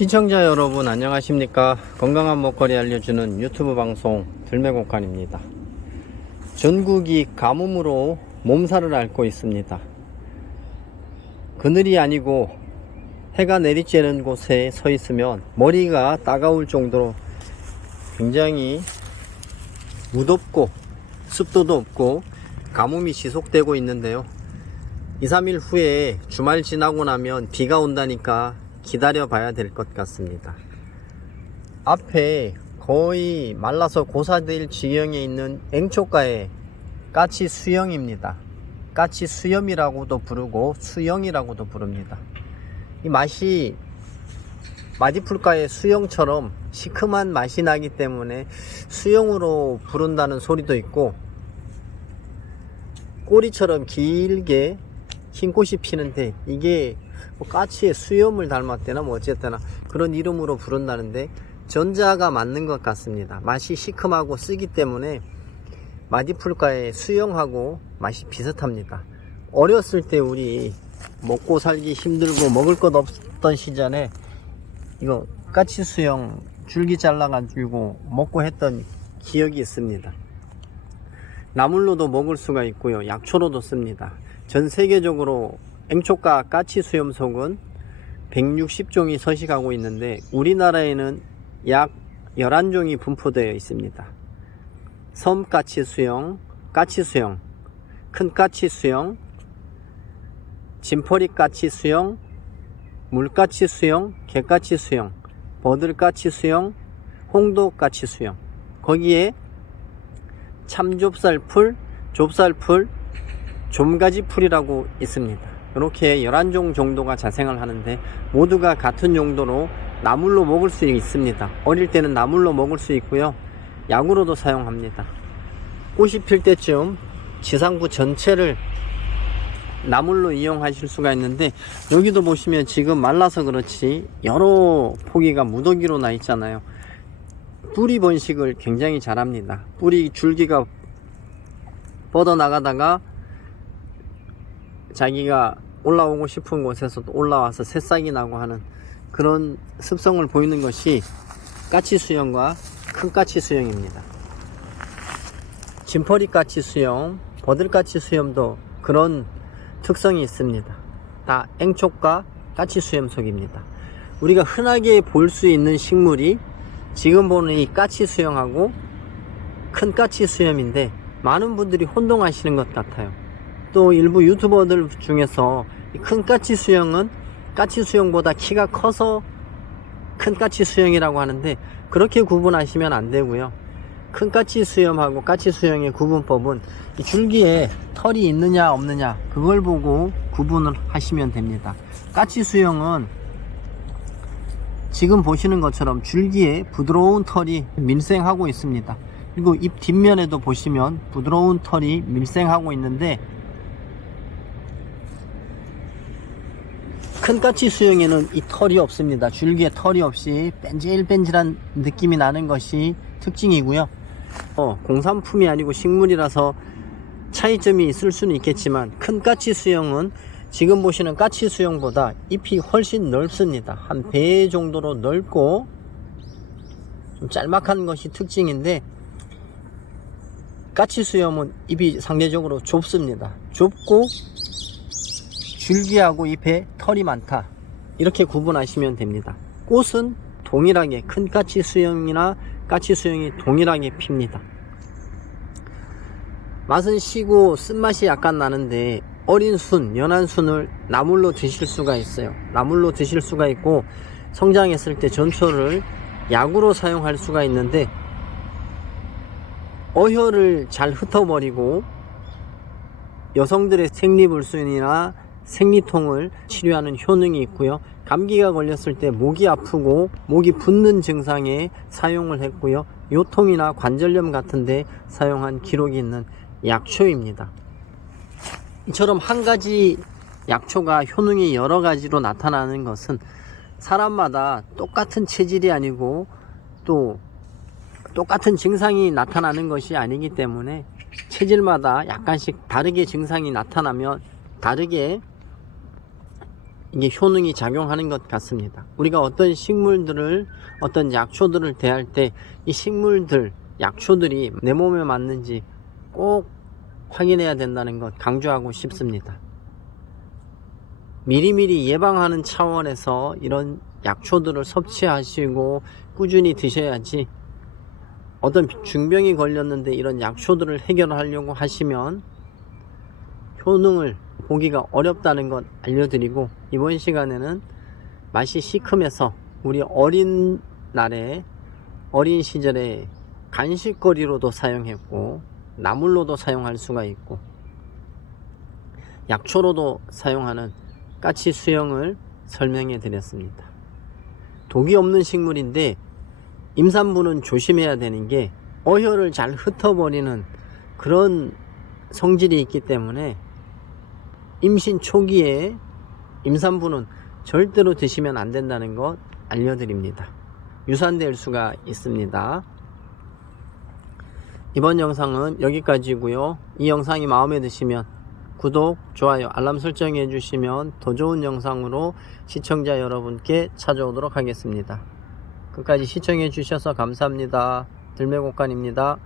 시청자 여러분 안녕하십니까? 건강한 먹거리 알려주는 유튜브 방송 들매곡간입니다. 전국이 가뭄으로 몸살을 앓고 있습니다. 그늘이 아니고 해가 내리쬐는 곳에 서 있으면 머리가 따가울 정도로 굉장히 무덥고 습도도 없고 가뭄이 지속되고 있는데요. 2, 3일 후에 주말 지나고 나면 비가 온다니까 기다려 봐야 될 것 같습니다. 앞에 거의 말라서 고사될 지경에 있는 앵초가에 까치 수영입니다. 까치 수염이라고도 부르고 수영이라고도 부릅니다. 이 맛이 마디풀가의 수영처럼 시큼한 맛이 나기 때문에 수영으로 부른다는 소리도 있고 꼬리처럼 길게 흰 꽃이 피는데 이게 뭐 까치의 수염을 닮았대나 뭐 어쨌거나 그런 이름으로 부른다는데 전자가 맞는 것 같습니다. 맛이 시큼하고 쓰기 때문에 마디풀가의 수영하고 맛이 비슷합니다. 어렸을 때 우리 먹고 살기 힘들고 먹을 것 없던 시절에 이거 까치 수영 줄기 잘라가지고 먹고 했던 기억이 있습니다. 나물로도 먹을 수가 있고요. 약초로도 씁니다. 전 세계적으로 앵초가 까치 수염속은 160종이 서식하고 있는데 우리나라에는 약 11종이 분포되어 있습니다. 섬까치 수영, 까치 수영, 큰 까치 수영, 진퍼리 까치 수영, 물까치 수영, 개까치 수영, 버들까치 수영, 홍도까치 수영. 거기에 참좁쌀풀, 좁쌀풀, 좀가지풀이라고 있습니다. 이렇게 11종 정도가 자생을 하는데 모두가 같은 용도로 나물로 먹을 수 있습니다. 어릴 때는 나물로 먹을 수 있고요. 약으로도 사용합니다. 꽃이 필 때쯤 지상부 전체를 나물로 이용하실 수가 있는데 여기도 보시면 지금 말라서 그렇지 여러 포기가 무더기로 나 있잖아요. 뿌리 번식을 굉장히 잘합니다. 뿌리 줄기가 뻗어 나가다가 자기가 올라오고 싶은 곳에서 또 올라와서 새싹이 나고 하는 그런 습성을 보이는 것이 까치 수영과 큰 까치 수영입니다. 진퍼리 까치 수영, 버들 까치 수염도 그런 특성이 있습니다. 다 앵촉과 까치 수염 속입니다. 우리가 흔하게 볼 수 있는 식물이 지금 보는 이 까치 수영하고 큰 까치 수염인데 많은 분들이 혼동하시는 것 같아요. 또 일부 유튜버들 중에서 이큰 까치 수영은 까치 수영보다 키가 커서 큰 까치 수영이라고 하는데 그렇게 구분하시면 안 되고요. 큰 까치 수염하고 까치 수영의 구분법은 이 줄기에 털이 있느냐 없느냐 그걸 보고 구분을 하시면 됩니다. 까치 수영은 지금 보시는 것처럼 줄기에 부드러운 털이 밀생하고 있습니다. 그리고 잎 뒷면에도 보시면 부드러운 털이 밀생하고 있는데 큰 까치 수영에는 이 털이 없습니다. 줄기에 털이 없이 뺀질뺀질한 느낌이 나는 것이 특징이고요. 어, 공산품이 아니고 식물이라서 차이점이 있을 수는 있겠지만 큰 까치 수영은 지금 보시는 까치 수영보다 잎이 훨씬 넓습니다. 한 배 정도로 넓고 좀 짤막한 것이 특징인데 까치 수염은 잎이 상대적으로 좁습니다. 좁고 줄기하고 잎에 털이 많다. 이렇게 구분하시면 됩니다. 꽃은 동일하게 큰 까치 수영이나 까치 수영이 동일하게 핍니다. 맛은 시고 쓴맛이 약간 나는데 어린 순, 연한 순을 나물로 드실 수가 있어요. 나물로 드실 수가 있고 성장했을 때 전초를 약으로 사용할 수가 있는데 어혈을 잘 흩어버리고 여성들의 생리불순이나 생리통을 치료하는 효능이 있고요. 감기가 걸렸을 때 목이 아프고 목이 붓는 증상에 사용을 했고요. 요통이나 관절염 같은데 사용한 기록이 있는 약초입니다. 이처럼 한 가지 약초가 효능이 여러 가지로 나타나는 것은 사람마다 똑같은 체질이 아니고 또 똑같은 증상이 나타나는 것이 아니기 때문에 체질마다 약간씩 다르게 증상이 나타나면 다르게 이게 효능이 작용하는 것 같습니다. 우리가 어떤 식물들을 어떤 약초들을 대할 때 이 식물들 약초들이 내 몸에 맞는지 꼭 확인해야 된다는 것 강조하고 싶습니다. 미리미리 예방하는 차원에서 이런 약초들을 섭취하시고 꾸준히 드셔야지 어떤 중병이 걸렸는데 이런 약초들을 해결하려고 하시면 효능을 보기가 어렵다는 것 알려드리고 이번 시간에는 맛이 시큼해서 우리 어린 날에 어린 시절에 간식거리로도 사용했고 나물로도 사용할 수가 있고 약초로도 사용하는 까치 수영을 설명해 드렸습니다. 독이 없는 식물인데 임산부는 조심해야 되는 게 어혈을 잘 흩어버리는 그런 성질이 있기 때문에 임신 초기에 임산부는 절대로 드시면 안 된다는 것 알려드립니다. 유산될 수가 있습니다. 이번 영상은 여기까지고요. 이 영상이 마음에 드시면 구독, 좋아요, 알람 설정해 주시면 더 좋은 영상으로 시청자 여러분께 찾아오도록 하겠습니다. 끝까지 시청해 주셔서 감사합니다. 들매곡간입니다.